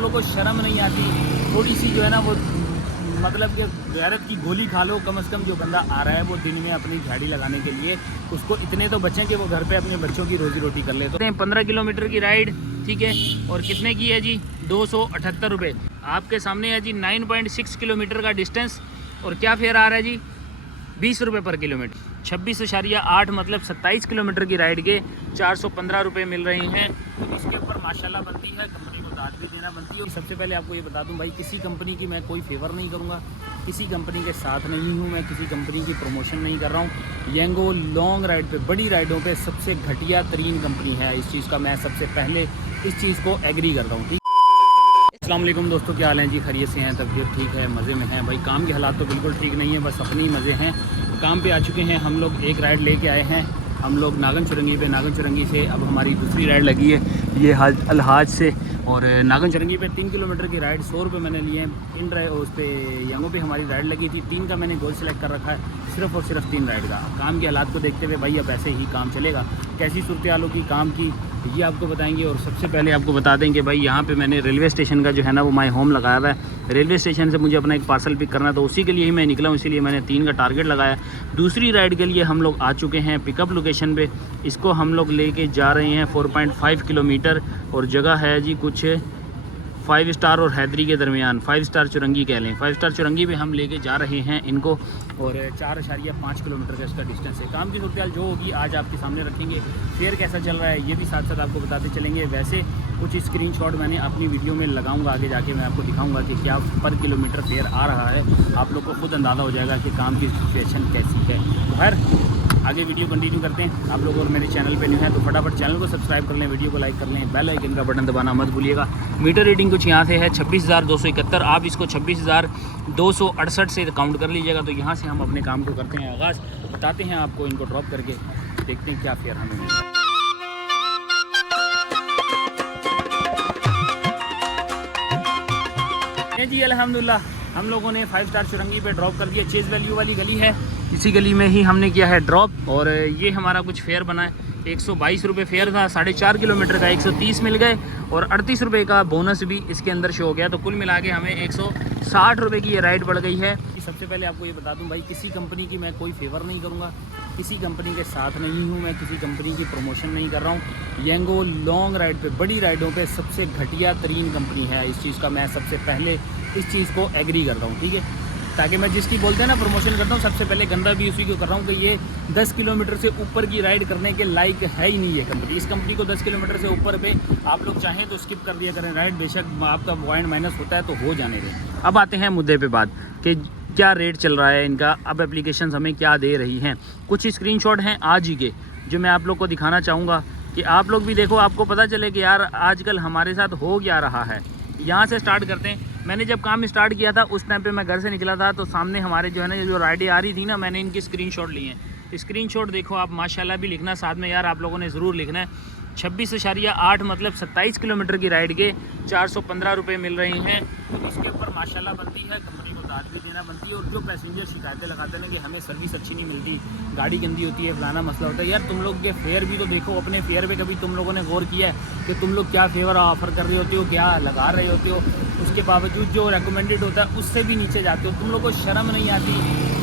तुम लोग को शर्म नहीं आती? थोड़ी सी जो है ना वो मतलब कि गैरत की गोली खा लो। कम से कम जो बंदा आ रहा है वो दिन में अपनी झाड़ी लगाने के लिए, उसको इतने तो बचें कि वो घर पे अपने बच्चों की रोजी रोटी कर ले। तो 15 किलोमीटर की राइड, ठीक है, और कितने की है जी? 278 रुपये। आपके सामने है जी 9.6 किलोमीटर का डिस्टेंस, और क्या फेयर आ रहा है जी? 20 रुपये पर किलोमीटर। 26.8 मतलब 27 किलोमीटर की राइड के 415 रुपये मिल रहे हैं। तो इसके ऊपर माशाल्लाह बनती है, कंपनी को दाद भी देना बनती है। सबसे पहले आपको ये बता दूं भाई, किसी कंपनी की मैं कोई फेवर नहीं करूँगा, किसी कंपनी के साथ नहीं हूँ, मैं किसी कंपनी की प्रमोशन नहीं कर रहा हूँ। येंगो लॉन्ग राइड पे, बड़ी राइडों पे सबसे घटिया तरीन कंपनी है। इस चीज़ का मैं सबसे पहले इस चीज़ को एग्री करता हूँ। अस्सलाम वालेकुम दोस्तों, क्या हाल हैं जी? खैरियत से हैं? तबीयत ठीक है? मज़े में हैं? भाई काम के हालात तो बिल्कुल ठीक नहीं है, बस अपने ही मज़े हैं। काम पे आ चुके हैं हम लोग, एक राइड लेके आए हैं हम लोग नागन चुरंगी पे। नागन चुरंगी से अब हमारी दूसरी राइड लगी है, ये अलहाज से। और नागन चुरंगी पे 3 किलोमीटर की राइड 100 रुपये मैंने लिए हैं। इन उस पर येंगो पे हमारी राइड लगी थी, 3 का मैंने गोल सेलेक्ट कर रखा है, सिर्फ़ और सिर्फ 3 राइड का। काम के हालात को देखते हुए भाई अब ऐसे ही काम चलेगा। कैसी सूरत हाल होगी काम की ये आपको बताएंगे। और सबसे पहले आपको बता दें कि भाई यहाँ पे मैंने रेलवे स्टेशन का जो है ना वो माई होम लगाया हुआ है। रेलवे स्टेशन से मुझे अपना एक पार्सल पिक करना, तो उसी के लिए ही मैं निकला हूँ, इसीलिए मैंने 3 का टारगेट लगाया। दूसरी राइड के लिए हम लोग आ चुके हैं पिकअप लोकेशन पे। इसको हम लोग लेके जा रहे हैं 4.5 किलोमीटर, और जगह है जी कुछ 5 स्टार और हैदरी के दरमियान, 5 स्टार चुरंगी कह लें। 5 स्टार चुरंगी पे हम लेके जा रहे हैं इनको, और 4.5 किलोमीटर का इसका डिस्टेंस है। काम की सूरत जो होगी आज आपके सामने रखेंगे। फेयर कैसा चल रहा है ये भी साथ साथ आपको बताते चलेंगे। वैसे कुछ स्क्रीनशॉट मैंने अपनी वीडियो में लगाऊंगा, आगे जाके मैं आपको दिखाऊंगा कि क्या पर किलोमीटर फेयर आ रहा है। आप लोग को खुद अंदाज़ा हो जाएगा कि काम की सिचुएशन कैसी है। तो खैर आगे वीडियो कंटिन्यू करते हैं। आप लोग और मेरे चैनल पे न्यू हैं तो फटाफट चैनल को सब्सक्राइब कर लें, वीडियो को लाइक कर लें, बेल आइकन का बटन दबाना मत भूलिएगा। मीटर रीडिंग कुछ यहाँ से है 26,271, आप इसको 26,268 से काउंट कर लीजिएगा। तो यहाँ से हम अपने काम को करते हैं आगाज़। बताते हैं आपको इनको ड्रॉप करके, देखते हैं क्या फेयर हमें मिलता है। जी अल्हम्दुलिल्लाह हम लोगों ने 5 स्टार चुरंगी पे ड्रॉप कर दिया। चेज वैल्यू वाली गली है, इसी गली में ही हमने किया है ड्रॉप। और ये हमारा कुछ फेयर बना है, 122 रुपये फेयर था, 4.5 किलोमीटर का 130 मिल गए, और 38 रुपये का बोनस भी इसके अंदर शो हो गया। तो कुल मिला के हमें 160 रुपये की ये राइड बढ़ गई है। सबसे पहले आपको ये बता दूं भाई, किसी कंपनी की मैं कोई फेवर नहीं करूँगा, किसी कंपनी के साथ नहीं हूँ, मैं किसी कंपनी की प्रमोशन नहीं कर रहा हूँ। येंगो लॉन्ग राइड पे, बड़ी राइडों पे सबसे घटिया तरीन कंपनी है। इस चीज़ का मैं सबसे पहले इस चीज़ को एग्री करता हूँ, ठीक है, ताकि मैं जिसकी बोलते हैं ना प्रमोशन करता हूँ, सबसे पहले गंदा भी उसी को कर रहा हूँ कि ये 10 किलोमीटर से ऊपर की राइड करने के लायक है ही नहीं ये कंपनी। इस कंपनी को 10 किलोमीटर से ऊपर पे आप लोग चाहें तो स्किप कर दिया करें राइड, बेशक आपका पॉइंट माइनस होता है तो हो जाने दें। अब आते हैं मुद्दे पे बात कि क्या रेट चल रहा है इनका, अब एप्लीकेशन हमें क्या दे रही हैं। कुछ स्क्रीनशॉट हैं आज ही के जो मैं आप लोग को दिखाना चाहूँगा कि आप लोग भी देखो, आपको पता चले कि यार आजकल हमारे साथ हो क्या रहा है। यहाँ से स्टार्ट करते हैं। मैंने जब काम स्टार्ट किया था उस टाइम पे मैं घर से निकला था, तो सामने हमारे जो है ना जो राइडें आ रही थी ना, मैंने इनकी स्क्रीनशॉट ली हैं। स्क्रीनशॉट देखो आप, माशाल्लाह भी लिखना साथ में यार, आप लोगों ने ज़रूर लिखना है। 26.8 मतलब 27 किलोमीटर की राइड के 415 रुपये मिल रहे हैं। तो इसके ऊपर माशाल्लाह बनती है, कंपनी को दाद भी देना बनती है। और जो पैसेंजर शिकायतें लगाते हैं कि हमें सर्विस अच्छी नहीं मिलती, गाड़ी गंदी होती है, फलाना मसला होता है, यार तुम लोग ये फेयर भी तो देखो। अपने फेयर पे कभी तुम लोगों ने गौर किया है कि तुम लोग क्या फेवर ऑफर कर रहे होते हो, क्या लगा रहे होते हो? उसके बावजूद जो रिकमेंडेड होता है उससे भी नीचे जाते हो। तुम लोग को शर्म नहीं आती?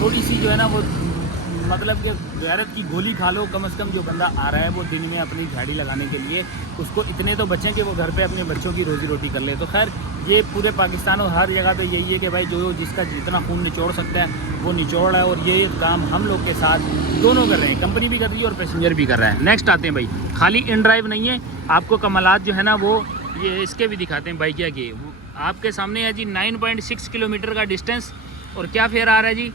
थोड़ी सी जो है ना वो मतलब कि गैरत की गोली खा लो। कम से कम जो बंदा आ रहा है वो दिन में अपनी झाड़ी लगाने के लिए, उसको इतने तो बचें कि वो घर पे अपने बच्चों की रोजी रोटी कर ले। तो खैर ये पूरे पाकिस्तान और हर जगह पे यही है कि भाई जो जिसका जितना खून निचोड़ सकता है वो निचोड़ है। और ये काम हम लोग के साथ दोनों कर रहे हैं, कंपनी भी कर रही है और पैसेंजर भी कर रहा है। नेक्स्ट आते हैं भाई, खाली इन ड्राइव नहीं है, आपको कमालात जो है ना वो ये इसके भी दिखाते हैं बाइकिया के। आपके सामने है जी 9.6 किलोमीटर का डिस्टेंस, और क्या फेयर आ रहा है जी?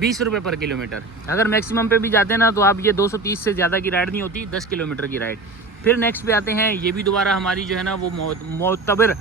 20 रुपये पर किलोमीटर। अगर मैक्सिमम पे भी जाते हैं ना तो आप ये 230 से ज़्यादा की राइड नहीं होती, 10 किलोमीटर की राइड। फिर नेक्स्ट पे आते हैं, ये भी दोबारा हमारी जो है ना वो मोतबर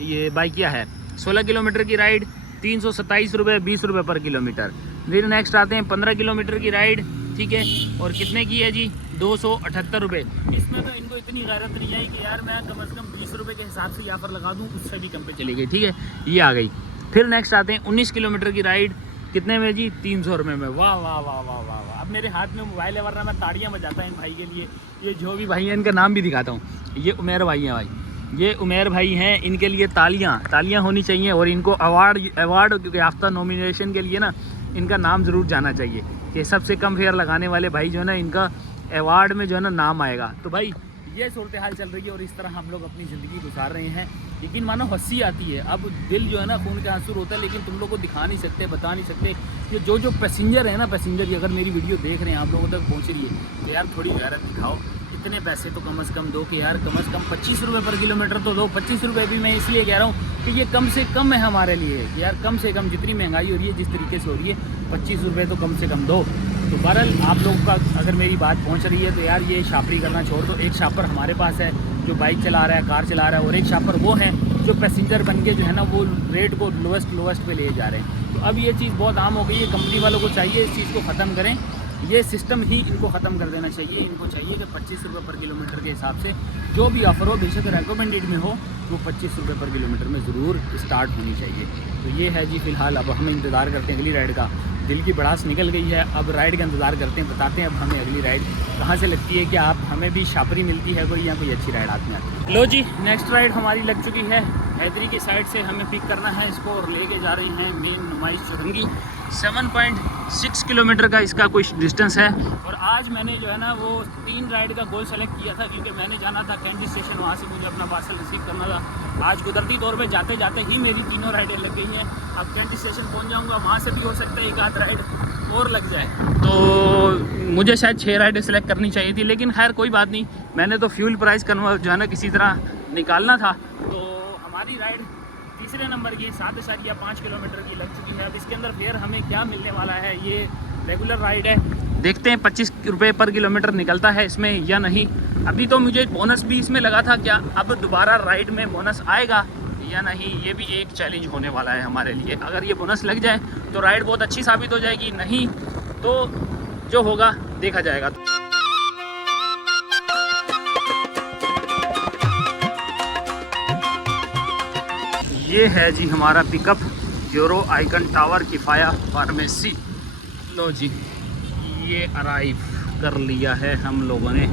ये बाइकिया है, 16 किलोमीटर की राइड, 327 रुपये 20 रुपये पर किलोमीटर। फिर नेक्स्ट आते हैं 15 किलोमीटर की राइड, ठीक है, और कितने की है जी? 278 रुपये। इसमें तो इनको इतनी गैरत नहीं आई कि यार मैं कम से कम 20 रुपये के हिसाब से यहाँ पर लगा दूँ, उससे भी कम पे चली गई, ठीक है, ये आ गई। फिर नेक्स्ट आते हैं 19 किलोमीटर की राइड, कितने में जी? 300 रुपये में। वाह वाह वाह वाह वाह वाह। अब मेरे हाथ में मोबाइल है वरना मैं ताड़ियाँ बजाता हूँ इन भाई के लिए। ये जो भी भाई हैं इनका नाम भी दिखाता हूँ, ये उमेर भाई हैं भाई, ये उमेर भाई हैं, इनके लिए तालियां होनी चाहिए और इनको अवार्ड याफ्ता नॉमिनेशन के लिए ना इनका नाम ज़रूर जाना चाहिए कि सबसे कम फेयर लगाने वाले भाई जो है ना इनका अवार्ड में जो है ना नाम आएगा। तो भाई ये सूरत हाल चल रही है और इस तरह हम लोग अपनी ज़िंदगी गुजार रहे हैं। लेकिन मानो हंसी आती है, अब दिल जो है ना खून के आंसू होता है, लेकिन तुम लोग को दिखा नहीं सकते, बता नहीं सकते। ये जो पैसेंजर है ना, पैसेंजर अगर मेरी वीडियो देख रहे हैं, आप लोगों तक पहुँच रही है तो यार थोड़ी गैरत दिखाओ। इतने पैसे तो कम से कम दो कि यार कम से कम 25 रुपये पर किलोमीटर तो दो। 25 रुपये भी मैं इसलिए कह रहा हूँ कि ये कम से कम है हमारे लिए कि यार कम से कम जितनी महंगाई हो रही है, जिस तरीके से हो रही है, 25 रुपये तो कम से कम दो। तो बहरहाल आप लोगों का अगर मेरी बात पहुंच रही है तो यार ये शापरी करना छोड़ दो। एक शापर हमारे पास है जो बाइक चला रहा है, कार चला रहा है, और एक शापर वो है जो पैसेंजर बन के जो है ना वो रेट को लोवेस्ट पे ले जा रहे हैं। तो अब ये चीज़ बहुत आम हो गई है। कंपनी वालों को चाहिए इस चीज़ को ख़त्म करें, ये सिस्टम ही इनको ख़त्म कर देना चाहिए। इनको चाहिए कि 25 रुपये पर किलोमीटर के हिसाब से जो भी ऑफ़र हो, बेशक रेकमेंडेड में हो, वो 25 रुपये पर किलोमीटर में ज़रूर स्टार्ट होनी चाहिए। तो ये है जी फ़िलहाल। अब हम इंतज़ार करते हैं अगली राइड का। दिल की भड़ास निकल गई है, अब राइड का इंतज़ार करते हैं, बताते हैं अब हमें अगली राइड कहाँ से लगती है, कि आप हमें भी शापरी मिलती है कोई या कोई अच्छी राइड हाथ में आती है। लो जी, नेक्स्ट राइड हमारी लग चुकी है। हैदरी की साइड से हमें पिक करना है इसको और लेके जा रहे हैं मेन नुमाइश चुरंगी। 7.6 किलोमीटर का इसका कुछ डिस्टेंस है। और आज मैंने जो है ना वो 3 राइड का गोल सेलेक्ट किया था, क्योंकि मैंने जाना था कैंडी स्टेशन, वहाँ से मुझे अपना पार्सल रिसीव करना था। आज कुदरती तौर पे जाते जाते ही मेरी तीनों राइडें लग गई हैं। अब कैंडी स्टेशन पहुँच जाऊँगा, वहाँ से भी हो सकता है एक आध राइड और लग जाए। तो मुझे शायद 6 राइडें सेलेक्ट करनी चाहिए थी, लेकिन खैर कोई बात नहीं। मैंने तो फ्यूल प्राइस करवा जो है ना किसी तरह निकालना था। तो हमारी राइड तीसरे नंबर की 7.5 किलोमीटर की लग चुकी है। अब इसके अंदर फेयर हमें क्या मिलने वाला है, ये रेगुलर राइड है, देखते हैं 25 रुपये पर किलोमीटर निकलता है इसमें या नहीं। अभी तो मुझे बोनस भी इसमें लगा था, क्या अब दोबारा राइड में बोनस आएगा या नहीं, ये भी एक चैलेंज होने वाला है हमारे लिए। अगर ये बोनस लग जाए तो राइड बहुत अच्छी साबित हो जाएगी, नहीं तो जो होगा देखा जाएगा। ये है जी हमारा pickup, Euro Icon Tower Kifaya pharmacy. लो जी, ये अराइव कर लिया है हम लोगों ने।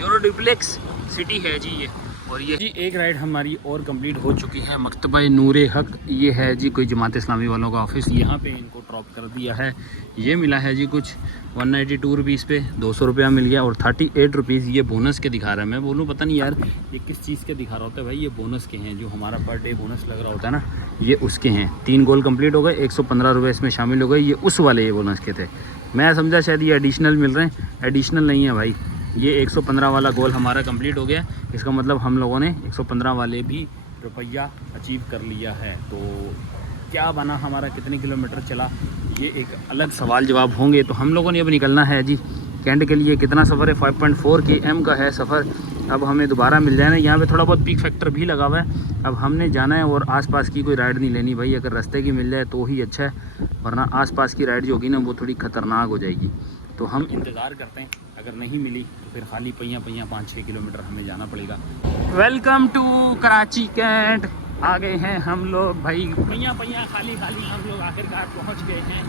यूरो डुप्लेक्स सिटी है जी ये। और ये जी एक राइड हमारी और कंप्लीट हो चुकी है। मकतबा नूर हक, ये है जी कोई जमात इस्लामी वालों का ऑफिस, यहाँ पे इनको ड्रॉप कर दिया है। ये मिला है जी कुछ 192 रुपीज़ पे 200 रुपया मिल गया, और 38 रुपीज़ ये बोनस के दिखा रहा है। मैं बोलूँ पता नहीं यार ये किस चीज़ के दिखा रहा होता है भाई। ये बोनस के हैं, जो हमारा पर डे बोनस लग रहा होता है ना, ये उसके हैं। 3 गोल कम्प्लीट हो गए, 115 रुपये इसमें शामिल हो गए, ये उस वाले ये बोनस के थे। मैं समझा शायद ये एडिशनल मिल रहे हैं, एडिशनल नहीं है भाई। ये 115 वाला गोल हमारा कंप्लीट हो गया, इसका मतलब हम लोगों ने 115 वाले भी रुपया अचीव कर लिया है। तो क्या बना हमारा, कितने किलोमीटर चला, ये एक अलग सवाल जवाब होंगे। तो हम लोगों ने अब निकलना है जी कैंट के लिए। कितना सफ़र है, 5.4 km का है सफ़र। अब हमें दोबारा मिल जाए ना, यहाँ पे थोड़ा बहुत पीक फैक्टर भी लगा हुआ है। अब हमने जाना है और आसपास की कोई राइड नहीं लेनी भाई। अगर रास्ते की मिल जाए तो ही अच्छा है, वरना आसपास की राइड जो होगी ना वो थोड़ी ख़तरनाक हो जाएगी। तो हम इंतज़ार करते हैं, अगर नहीं मिली तो फिर खाली पहिया 5-6 किलोमीटर हमें जाना पड़ेगा। Welcome to Karachi cantt. आ गए हैं हम लोग भाई, पहिया खाली हम लोग आखिरकार पहुंच गए हैं।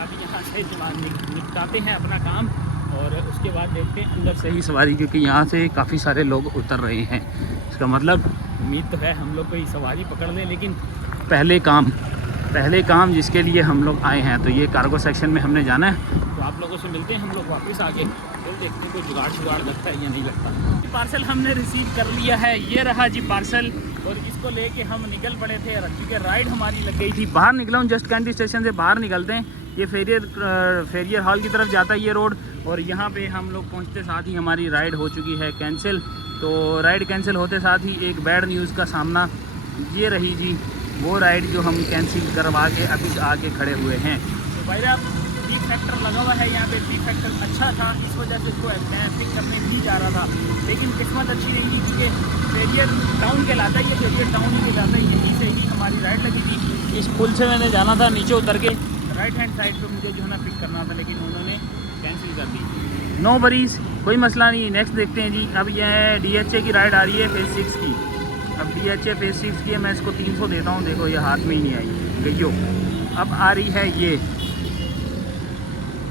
अब यहाँ से निपटाते हैं अपना काम और उसके बाद देखते हैं अंदर से ही सवारी, क्योंकि यहाँ से काफ़ी सारे लोग उतर रहे हैं। इसका मतलब उम्मीद तो है हम लोग कोई सवारी पकड़ लें, लेकिन पहले काम जिसके लिए हम लोग आए हैं। तो ये कार्गो सेक्शन में हमने जाना है। तो आप लोगों से मिलते हैं हम लोग वापस आके, फिर देखते हैं कोई जुगाड़ लगता है या नहीं लगता। पार्सल हमने रिसीव कर लिया है, ये रहा जी पार्सल। और इसको लेके हम निकल पड़े थे, क्योंकि राइड हमारी लग गई थी। बाहर निकला हूँ, जस्ट कैंटी स्टेशन से बाहर निकलते हैं। ये फेरियर हॉल की तरफ जाता है ये रोड, और यहाँ पे हम लोग पहुँचते साथ ही हमारी राइड हो चुकी है कैंसिल। तो राइड कैंसिल होते साथ ही एक बैड न्यूज़ का सामना, ये रही जी वो राइड जो हम कैंसिल करवा के अभी आके खड़े हुए हैं। तो भाई आप पीक फैक्टर लगा हुआ है यहाँ पे, पीक फैक्टर अच्छा था, इस वजह से इसको मैं पिक करने भी जा रहा था। लेकिन किस्मत अच्छी नहीं थी, क्योंकि फेरियर टाउन कहलाता है, ये फेरियर टाउन ही कहलाता है, यहीं से ही हमारी राइड लगी थी। इस पुल से मैंने जाना था, नीचे उतर के राइट हैंड साइड पे मुझे जो है ना पिक करना था, लेकिन उन्होंने कैंसिल कर दी। नो वरीज, कोई मसला नहीं। नेक्स्ट देखते हैं जी। अब यह DHA की राइड आ रही है फेज़ 6 की। अब DHA फेज़ 6 की है, मैं इसको 300 देता हूँ। देखो ये हाथ में ही नहीं आई गई हो। अब आ रही है ये,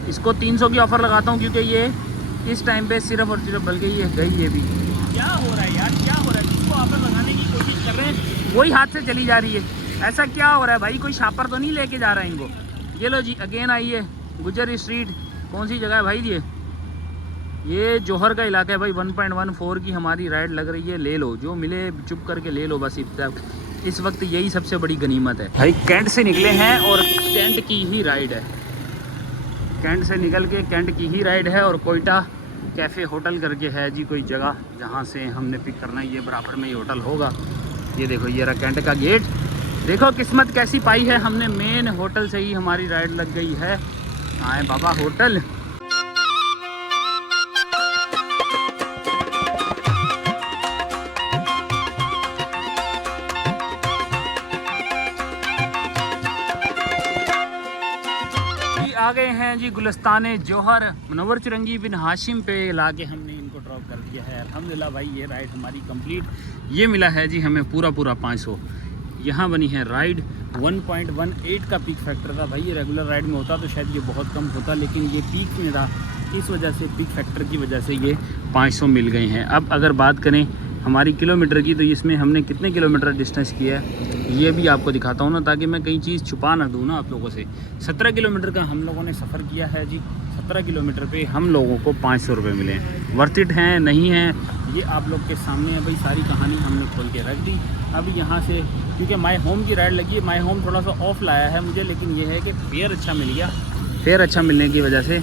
इसको 300 की ऑफ़र लगाता हूँ, क्योंकि ये इस टाइम पे सिर्फ और सिर्फ, बल्कि ये गई ये भी। क्या हो रहा है यार, क्या हो रहा है, किसको को ऑफर लगाने की कोशिश कर रहे हैं, वही हाथ से चली जा रही है। ऐसा क्या हो रहा है भाई, कोई छापर तो नहीं लेके जा रहा है इनको। ये लो जी अगेन आइए गुजर स्ट्रीट, कौन सी जगह है भाई ये जौहर का इलाका है भाई। 1.14 की हमारी राइड लग रही है, ले लो जो मिले चुप करके ले लो बस। इस वक्त यही सबसे बड़ी गनीमत है भाई। कैंट से निकले हैं और कैंट की ही राइड है, कैंट से निकल के कैंट की ही राइड है। और कोयटा कैफ़े होटल करके है जी कोई जगह, जहाँ से हमने पिक करना है। ये बराबर में ही होटल होगा। ये देखो ये रहा कैंट का गेट। देखो किस्मत कैसी पाई है हमने, मेन होटल से ही हमारी राइड लग गई है। आए बाबा होटल। आ गए हैं जी गुलिस्तान जौहर, मुनव्वर चुरंगी बिन हाशिम पे लाके हमने इनको ड्रॉप कर दिया है। अल्हम्दुलिल्लाह भाई ये राइड हमारी कंप्लीट। ये मिला है जी हमें पूरा 500। यहाँ बनी है राइड। 1.18 का पीक फैक्टर था भाई। ये रेगुलर राइड में होता तो शायद ये बहुत कम होता, लेकिन ये पीक में था, इस वजह से पीक फैक्टर की वजह से ये 500 मिल गए हैं। अब अगर बात करें हमारी किलोमीटर की, तो इसमें हमने कितने किलोमीटर डिस्टेंस किया है ये भी आपको दिखाता हूँ ना, ताकि मैं कई चीज़ छुपा ना दूँ ना आप लोगों से। 17 किलोमीटर का हम लोगों ने सफ़र किया है जी। 17 किलोमीटर पे हम लोगों को 500 रुपये मिले। वर्थ इट हैं नहीं हैं ये आप लोग के सामने है भाई। सारी कहानी हमने खोल के रख दी। अब यहाँ से क्योंकि माई होम की राइड लगी है, माई होम थोड़ा सा ऑफ लाया है मुझे, लेकिन ये है कि फेयर अच्छा मिल गया। फेयर अच्छा मिलने की वजह से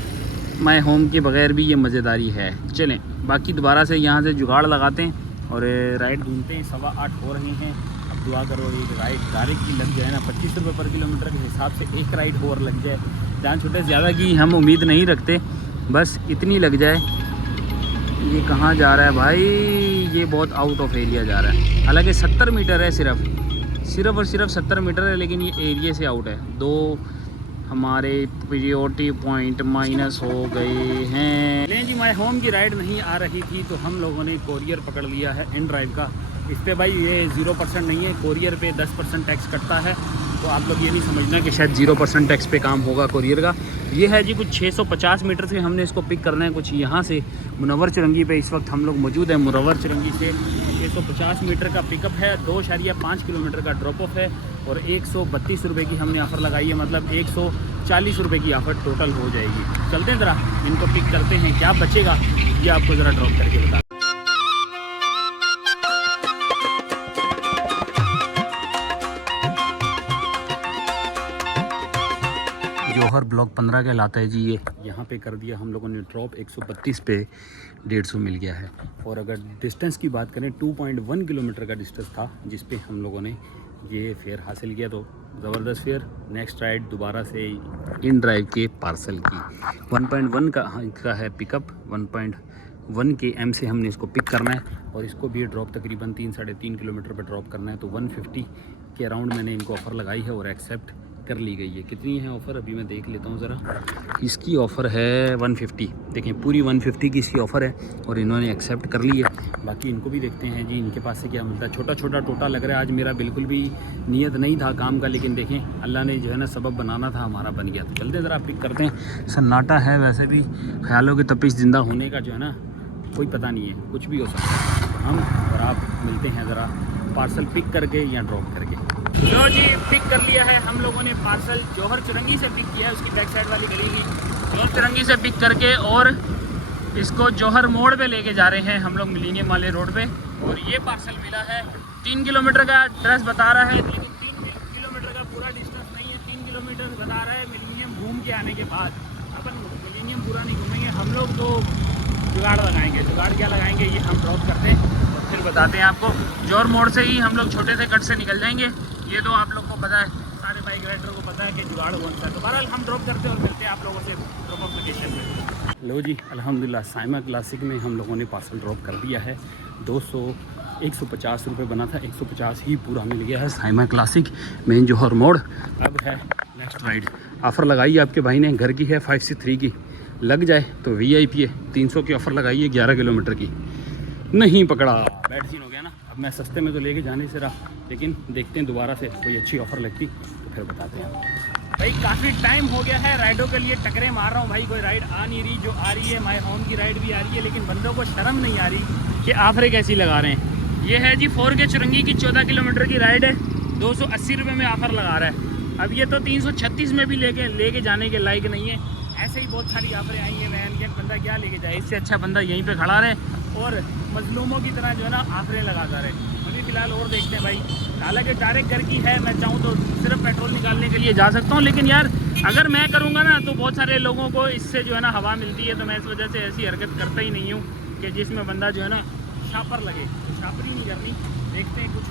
माई होम के बगैर भी ये मज़ेदारी है। चलें बाकी दोबारा से यहाँ से जुगाड़ लगाते हैं और राइड ढूंढते हैं। 8:15 हो रहे हैं। अब दुआ करो एक राइड डायरेक्ट की लग जाए ना, 25 रुपये पर किलोमीटर के हिसाब से एक राइड और लग जाए। जान छोटे ज़्यादा की हम उम्मीद नहीं रखते, बस इतनी लग जाए। ये कहाँ जा रहा है भाई, ये बहुत आउट ऑफ एरिया जा रहा है। हालांकि 70 मीटर है सिर्फ और सिर्फ 70 मीटर है, लेकिन ये एरिया से आउट है। 2 हमारे प्रियोरिटी पॉइंट माइनस हो गए हैं। लेकिन जी माई होम की राइड नहीं आ रही थी तो हम लोगों ने कोरियर पकड़ लिया है इन ड्राइव का। इस पर भाई ये 0% नहीं है, कोरियर पे 10% टैक्स कटता है। तो आप लोग ये नहीं समझना कि शायद 0% टैक्स पे काम होगा कोरियर का। ये है जी कुछ 650 मीटर से हमने इसको पिक करना है। कुछ यहाँ से मुनव्वर चुरंगी पे इस वक्त हम लोग मौजूद हैं। मुनव्वर चुरंगी से 650 मीटर का पिकअप है, 2.5 किलोमीटर का ड्रॉप ऑफ है और 132 रुपये की हमने ऑफ़र लगाई है। मतलब 140 रुपये की ऑफ़र टोटल हो जाएगी। चलते हैं ज़रा इनको पिक करते हैं, क्या बचेगा ये आपको ज़रा ड्रॉप करके बता। जौहर ब्लॉक 15 कहलाता है जी ये। यहाँ पे कर दिया हम लोगों ने ड्रॉप। 132 पे 150 मिल गया है। और अगर डिस्टेंस की बात करें 2.1 किलोमीटर का डिस्टेंस था जिस पे हम लोगों ने ये फेयर हासिल किया। तो ज़बरदस्त फेयर। नेक्स्ट राइड दोबारा से इन ड्राइव के पार्सल की 1.1 का है पिकअप। 1.1 के एम से हमने इसको पिक करना है और इसको भी ड्रॉप तकरीबन 3-3.5 किलोमीटर पर ड्रॉप करना है। तो 150 के अराउंड मैंने इनको ऑफ़र लगाई है और एक्सेप्ट कर ली गई है। कितनी है ऑफ़र अभी मैं देख लेता हूँ ज़रा। इसकी ऑफ़र है 150। देखें पूरी 150 की इसकी ऑफ़र है और इन्होंने एक्सेप्ट कर ली है। बाकी इनको भी देखते हैं जी इनके पास से क्या मिलता है। छोटा छोटा टोटा लग रहा है। आज मेरा बिल्कुल भी नीयत नहीं था काम का, लेकिन देखें अल्लाह ने जो है ना सबब बनाना था, हमारा बन गया। तो चलते ज़रा पिक करते हैं। सन्नाटा है वैसे भी, ख्यालों की तपिश ज़िंदा होने का जो है ना कोई पता नहीं है, कुछ भी हो सकता है। तो हम और आप मिलते हैं ज़रा पार्सल पिक करके या ड्रॉप करके। लो जी पिक कर लिया है हम लोगों ने पार्सल। जौहर चुरंगी से पिक किया है, उसकी बैक साइड वाली गली ही जौहर चुरंगी से पिक करके और इसको जौहर मोड़ पे लेके जा रहे हैं हम लोग मिलीनियम वाले रोड पे। और ये पार्सल मिला है 3 किलोमीटर का एड्रेस बता रहा है, लेकिन 3 किलोमीटर का पूरा डिस्टेंस नहीं है। 3 किलोमीटर बता रहा है मिलीनियम घूम के आने के बाद। अपन मिलीनियम पूरा नहीं घूमेंगे हम लोग, तो जुगाड़ लगाएंगे। जुगाड़ क्या लगाएंगे ये हम ड्रॉप करते हैं और फिर बताते हैं आपको। जौहर मोड़ से ही हम लोग छोटे से कट से निकल जाएंगे। ये तो आप लोग को पता है, सारे बाइक राइडरों को पता है कि जुगाड़ कौन सा है। तो बहरहाल हम ड्रॉप करते हैं और मिलते हैं आप लोगों से ड्रॉप ऑफ लोकेशन में। लो जी अल्हम्दुलिल्लाह साइमा क्लासिक में हम लोगों ने पार्सल ड्रॉप कर दिया है। 150 रुपये बना था, 150 ही पूरा मिल गया है। साइमा क्लासिक मेन जौहर मोड़। अब है नेक्स्ट राइड। ऑफ़र लगाई है आपके भाई ने, घर की है 5 से 3 की। लग जाए तो VIP है। 300 की ऑफ़र लगाई है 11 किलोमीटर की। नहीं पकड़ा, बैड सीन हो गया ना। अब मैं सस्ते में तो लेके जाने से रहा, लेकिन देखते हैं दोबारा से कोई अच्छी ऑफ़र लगती तो फिर बताते हैं भाई। काफ़ी टाइम हो गया है राइडों के लिए टकरे मार रहा हूँ भाई। कोई राइड आ नहीं रही, जो आ रही है माई होम की राइड भी आ रही है, लेकिन बंदों को शर्म नहीं आ रही कि ऑफरें कैसी लगा रहे हैं। ये है जी 4K चुरंगी की 14 किलोमीटर की राइड है, 280 रुपये में ऑफ़र लगा रहा है। अब ये तो 336 में भी लेके जाने के लायक नहीं है। ऐसे ही बहुत सारी ऑफरें आई हैं वैन के, बंदा क्या लेके जाए। इससे अच्छा बंदा यहीं पे खड़ा रहे और मजलूमों की तरह जो है ना ऑफरें लगाता रहे। अभी फ़िलहाल और देखते हैं भाई, हालांकि डायरेक्ट घर की है, मैं चाहूँ तो सिर्फ पेट्रोल निकालने के लिए जा सकता हूँ, लेकिन यार अगर मैं करूँगा ना तो बहुत सारे लोगों को इससे जो है ना हवा मिलती है। तो मैं इस वजह से ऐसी हरकत करता ही नहीं हूँ कि जिसमें बंदा जो है ना शापर लगे। तो शापरी नहीं करनी, देखते हैं कुछ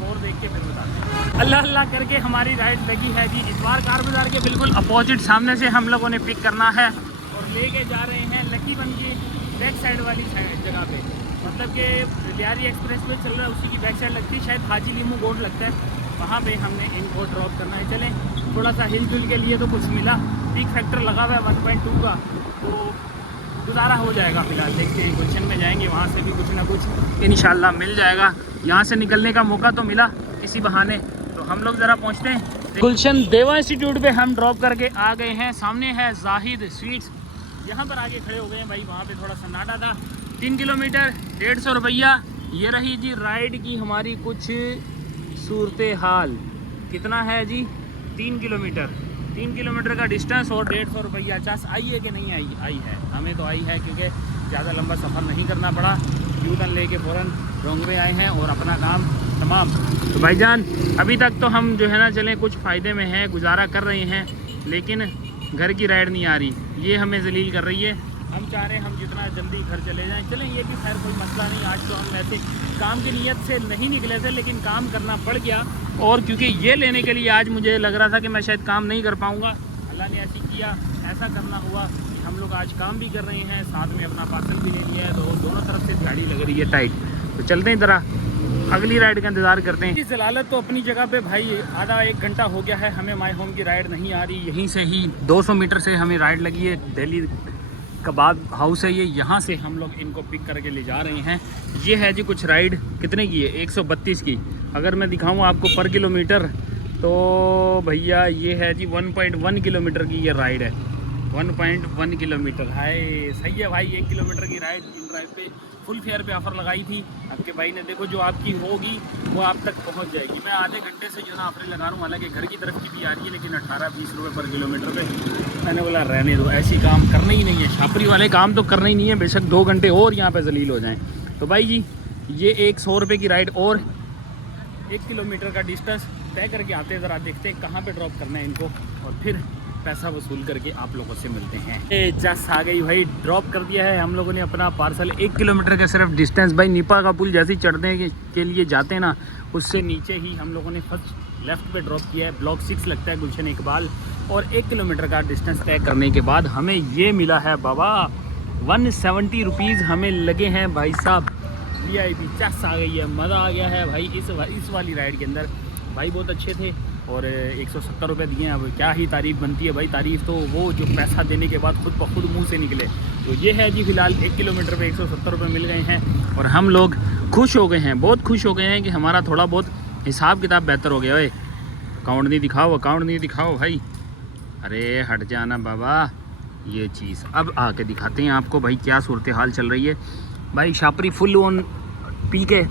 और देख के फिर बताते हैं। अल्लाह अल्लाह करके हमारी राइड लगी है जी। इस बार कार बाज़ार के बिल्कुल अपोजिट सामने से हम लोगों ने पिक करना है और लेके जा रहे हैं लकीबन की बैक साइड वाली जगह पे। मतलब कि लियारी एक्सप्रेस वे चल रहा है, उसी की बैक साइड लगती है, शायद हाजी लीमू गोड लगता है, वहाँ पे हमने इनको ड्रॉप करना है। चलें, थोड़ा सा हिल जुल के लिए तो कुछ मिला, पीक फैक्टर लगा हुआ है 1.2 का, तो गुजारा हो जाएगा। फिलहाल देखते हैं, गुलशन में जाएंगे, वहाँ से भी कुछ ना कुछ इंशाल्लाह मिल जाएगा। यहाँ से निकलने का मौका तो मिला किसी बहाने, तो हम लोग ज़रा पहुँचते हैं गुलशन देवा इंस्टीट्यूट पे। हम ड्रॉप करके आ गए हैं, सामने है जाहिद स्वीट्स, यहाँ पर आगे खड़े हो गए हैं भाई। वहाँ पे थोड़ा सन्नाटा था। 3 किलोमीटर 150 रुपया। ये रही जी राइड की हमारी कुछ सूरत हाल। कितना है जी? 3 किलोमीटर का डिस्टेंस और 150 रुपया। चास आई है कि नहीं आई? आई है, हमें तो आई है क्योंकि ज़्यादा लंबा सफ़र नहीं करना पड़ा। यू टर्न लेके फ़ौरन रोंगवे आए हैं और अपना काम तमाम। तो भाईजान अभी तक तो हम जो है ना चलें कुछ फ़ायदे में हैं, गुजारा कर रहे हैं, लेकिन घर की राइड नहीं आ रही, ये हमें जलील कर रही है। हम चाह रहे हैं हम जितना जल्दी घर चले जाएं। चलें, ये भी खैर कोई मसला नहीं। आज तो हम वैसे काम की नीयत से नहीं निकले थे, लेकिन काम करना पड़ गया। और क्योंकि ये लेने के लिए आज मुझे लग रहा था कि मैं शायद काम नहीं कर पाऊँगा, अल्लाह ने ऐसी किया, ऐसा करना हुआ कि हम लोग आज काम भी कर रहे हैं, साथ में अपना पार्सल भी ले लिया है, तो दोनों तरफ से गाड़ी लग रही है टाइट। तो चलते हैं ज़रा, अगली राइड का इंतज़ार करते हैं। जलालत तो अपनी जगह पे भाई, आधा 1 घंटा हो गया है, हमें माई होम की राइड नहीं आ रही। यहीं से ही 200 मीटर से हमें राइड लगी है, दिल्ली कबाब हाउस है ये, यहाँ से हम लोग इनको पिक करके ले जा रहे हैं। ये है जी कुछ राइड, कितने की है? 132 की। अगर मैं दिखाऊँ आपको पर किलोमीटर तो भैया ये है जी 1.1 किलोमीटर की ये राइड है। 1.1 किलोमीटर है, सही है भाई। 1 किलोमीटर की राइड इन ड्राइव पे फुल फेयर पे ऑफ़र लगाई थी आपके भाई ने। देखो जो आपकी होगी वो आप तक पहुंच जाएगी। मैं आधे घंटे से जो ना ऑफर लगा रहा हूँ, हालांकि घर की तरफ की भी आ रही है, लेकिन 18-20 रुपये पर किलोमीटर पे मैंने बोला रहने दो, ऐसी काम करना ही नहीं है। छापरी वाले काम तो करना ही नहीं है, बेशक 2 घंटे और यहाँ पर जलील हो जाएँ। तो भाई जी ये 100 रुपये की राइड और 1 किलोमीटर का डिस्टेंस तय करके आते हैं। ज़रा देखते हैं कहाँ पर ड्रॉप करना है इनको और फिर पैसा वसूल करके आप लोगों से मिलते हैं। जस आ गई भाई, ड्रॉप कर दिया है हम लोगों ने अपना पार्सल। 1 किलोमीटर का सिर्फ डिस्टेंस भाई। निपा का पुल जैसे ही चढ़ने के लिए जाते हैं ना, उससे नीचे ही हम लोगों ने फर्स्ट लेफ़्ट पे ड्रॉप किया है। ब्लॉक 6 लगता है गुलशन इकबाल। और 1 किलोमीटर का डिस्टेंस तय करने के बाद हमें ये मिला है बाबा 170 रुपीज़ हमें लगे हैं भाई साहब। VIP चस आ गई है, मज़ा आ गया है भाई इस वाली राइड के अंदर। भाई बहुत अच्छे थे और 170 रुपये दिए हैं। अब क्या ही तारीफ़ बनती है भाई, तारीफ़ तो वो जो पैसा देने के बाद खुद ब खुद मुँह से निकले। तो ये है जी फ़िलहाल 1 किलोमीटर पे 170 रुपये मिल गए हैं और हम लोग खुश हो गए हैं, बहुत खुश हो गए हैं कि हमारा थोड़ा बहुत हिसाब किताब बेहतर हो गया। ओए अकाउंट नहीं दिखाओ भाई। अरे हट जाना बाबा, ये चीज़ अब आके दिखाते हैं आपको भाई क्या सूरत हाल चल रही है। भाई शापरी फुल ऑन पीक है,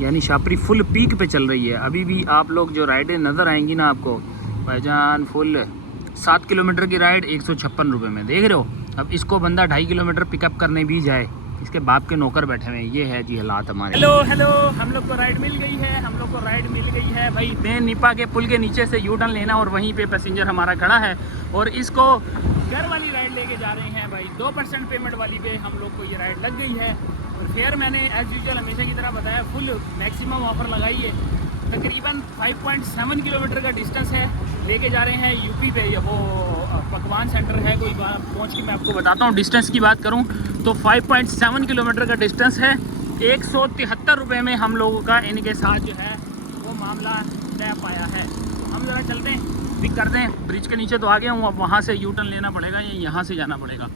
यानी शापरी फुल पीक पे चल रही है। अभी भी आप लोग जो राइडें नज़र आएंगी ना आपको भाईजान, फुल 7 किलोमीटर की राइड 156 रुपये में, देख रहे हो। अब इसको बंदा 2.5 किलोमीटर पिकअप करने भी जाए, इसके बाप के नौकर बैठे हुए हैं। ये है जी हालात हमारे। हेलो हम लोग को राइड मिल गई है, भाई। मेन निपा के पुल के नीचे से यू टर्न लेना और वहीं पे पैसेंजर हमारा खड़ा है और इसको घर वाली राइड लेके जा रहे हैं भाई। 2% पेमेंट वाली पे हम लोग को ये राइड लग गई है। और फेयर मैंने एज यूजुअल हमेशा की तरह बताया, फुल मैक्सिमम ऑफर लगाई है। तकरीबन 5.7 किलोमीटर का डिस्टेंस है, लेके जा रहे हैं यूपी पे। वो पकवान सेंटर है कोई, पहुँच के मैं आपको बताता हूँ। डिस्टेंस की बात करूँ तो 5.7 किलोमीटर का डिस्टेंस है। 173 रुपये में हम लोगों का इनके साथ जो है वो मामला तय पाया है। तो हम ज़रा चलते हैं, पिक करते हैं। ब्रिज के नीचे तो आ गया हूँ, अब वहाँ से यू टर्न लेना पड़ेगा या यहाँ से जाना पड़ेगा।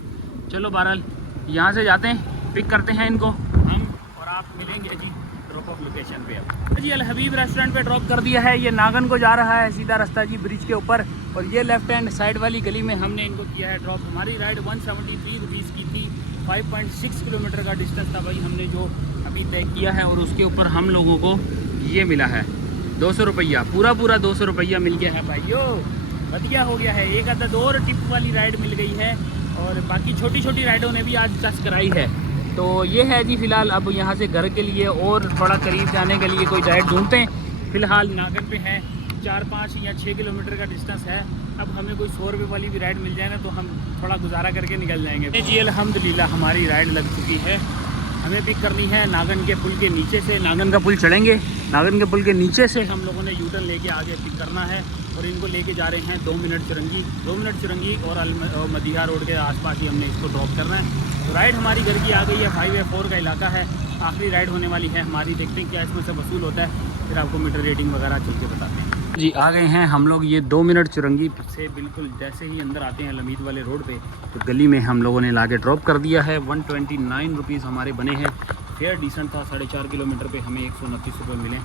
चलो बहरहाल यहाँ से जाते हैं, पिक करते हैं इनको हम और आप मिलेंगे जी ड्रॉप ऑफ लोकेशन पे। अब जी अल हबीब रेस्टोरेंट पे ड्रॉप कर दिया है। ये नागन को जा रहा है सीधा रास्ता जी ब्रिज के ऊपर, और ये लेफ्ट हैंड साइड वाली गली में हमने इनको किया है ड्रॉप। हमारी राइड 173 रुपीज़ की थी। 5.6 किलोमीटर का डिस्टेंस था भाई। हमने जो अभी तय किया है और उसके ऊपर हम लोगों को ये मिला है 200 रुपया, पूरा 200 रुपया मिल गया है भाइयों। बढ़िया हो गया है। एक आधा और टिप वाली राइड मिल गई है और बाकी छोटी छोटी राइडों ने भी आज टच कराई है। तो ये है जी फ़िलहाल। अब यहाँ से घर के लिए और थोड़ा करीब जाने के लिए कोई राइड ढूंढते हैं। फ़िलहाल नागन पे है, 4-5 या 6 किलोमीटर का डिस्टेंस है। अब हमें कोई 100 रुपये वाली भी राइड मिल जाए ना तो हम थोड़ा गुजारा करके निकल जाएंगे जी। अल्हम्दुलिल्लाह हमारी राइड लग चुकी है। हमें पिक करनी है नागन के पुल के नीचे से। नागन का पुल चढ़ेंगे, नागन के पुल के नीचे से हम लोगों ने यूटर्न लेके आगे पिक करना है और इनको लेके जा रहे हैं 2 मिनट चुरंगी। 2 मिनट चुरंगी और मदीहा रोड के आसपास ही हमने इसको ड्रॉप करना है। तो राइड हमारी घर की आ गई है। 5/4 का इलाका है, आखिरी राइड होने वाली है हमारी। देखते हैं क्या इसमें से वसूल होता है, फिर आपको मीटर रेटिंग वगैरह चल के बताते हैं जी। आ गए हैं हम लोग ये 2 मिनट चुरंगी से बिल्कुल जैसे ही अंदर आते हैं लमीद वाले रोड पे, तो गली में हम लोगों ने लाके ड्रॉप कर दिया है। 129 रुपीज़ हमारे बने हैं। फेयर डिसेंट था। 4.5 किलोमीटर पे हमें 129 रुपये मिले।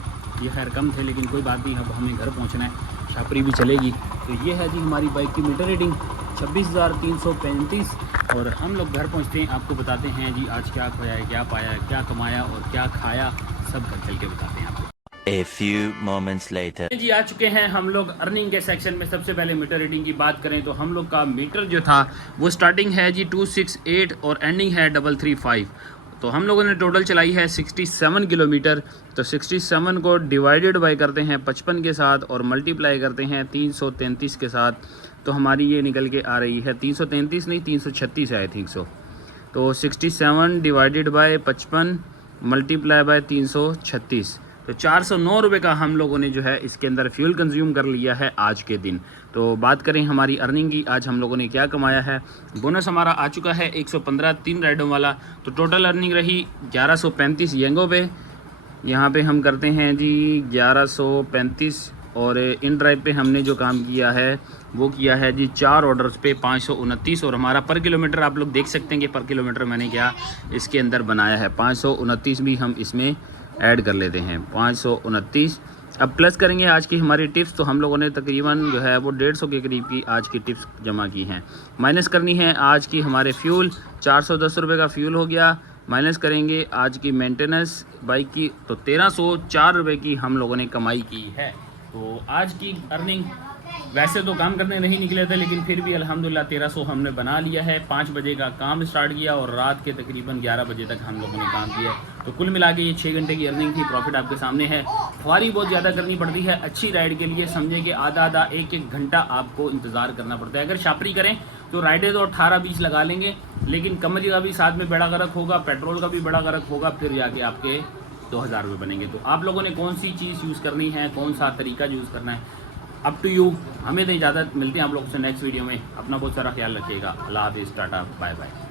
ये खैर कम थे लेकिन कोई बात नहीं, अब हमें घर पहुंचना है, छापरी भी चलेगी। तो ये है जी हमारी बाइक की मीटर रीडिंग 26,335। और हम लोग घर पहुंचते हैं, आपको बताते हैं जी आज क्या खोया है, क्या पाया है, क्या कमाया और क्या खाया, सब घर चल के बताते हैं आपको। A few moments later. जी आ चुके हैं हम लोग अर्निंग के सेक्शन में। सबसे पहले मीटर रीडिंग की बात करें तो हम लोग का मीटर जो था वो स्टार्टिंग है जी 268 और एंडिंग है 335। तो हम लोगों ने टोटल चलाई है 67 किलोमीटर। तो 67 को डिवाइडेड बाय करते हैं 55 के साथ और मल्टीप्लाई करते हैं 333 के साथ, तो हमारी ये निकल के आ रही है 333 नहीं 336 है आई थिंक सो। तो 67 डिवाइडेड बाय 55 मल्टीप्लाई बाय 336, तो 409 रुपये का हम लोगों ने जो है इसके अंदर फ्यूल कंज्यूम कर लिया है आज के दिन। तो बात करें हमारी अर्निंग की, आज हम लोगों ने क्या कमाया है। बोनस हमारा आ चुका है 115 3 राइडों वाला। तो टोटल अर्निंग रही 1135 येंगो पे। यहाँ पे हम करते हैं जी 1135 और इन ड्राइव पे हमने जो काम किया है वो किया है जी 4 ऑर्डर्स पे 529। और हमारा पर किलोमीटर आप लोग देख सकते हैं कि पर किलोमीटर मैंने क्या इसके अंदर बनाया है। 529 भी हम इसमें ऐड कर लेते हैं, 529। अब प्लस करेंगे आज की हमारी टिप्स, तो हम लोगों ने तकरीबन जो है वो 150 के करीब की आज की टिप्स जमा की हैं। माइनस करनी है आज की हमारे फ्यूल, 410 रुपये का फ्यूल हो गया। माइनस करेंगे आज की मेंटेनेंस बाइक की, तो 1304 रुपये की हम लोगों ने कमाई की है। तो आज की अर्निंग वैसे तो काम करने नहीं निकले थे लेकिन फिर भी अल्हम्दुलिल्लाह 1300 हमने बना लिया है। 5 बजे का काम स्टार्ट किया और रात के तकरीबन 11 बजे तक हम लोगों ने काम किया। तो कुल मिला के ये 6 घंटे की अर्निंग थी। प्रॉफिट आपके सामने है। ख्वारी बहुत ज़्यादा करनी पड़ती है अच्छी राइड के लिए, समझे कि आधा 1-1 घंटा आपको इंतज़ार करना पड़ता है। अगर शापरी करें तो राइडें तो 18-20 लगा लेंगे, लेकिन कमर का भी साथ में बड़ा गर्क होगा, पेट्रोल का भी बड़ा गर्क होगा, फिर जाके आपके 2000 रुपये बनेंगे। तो आप लोगों ने कौन सी चीज़ यूज़ करनी है, कौन सा तरीका यूज़ करना है, अप टू यू। हमें तो इजाज़त, मिलते हैं आप लोगों से नेक्स्ट वीडियो में। अपना बहुत सारा ख्याल रखिएगा। अल्लाह हाफिज़, टाटा, बाय बाय।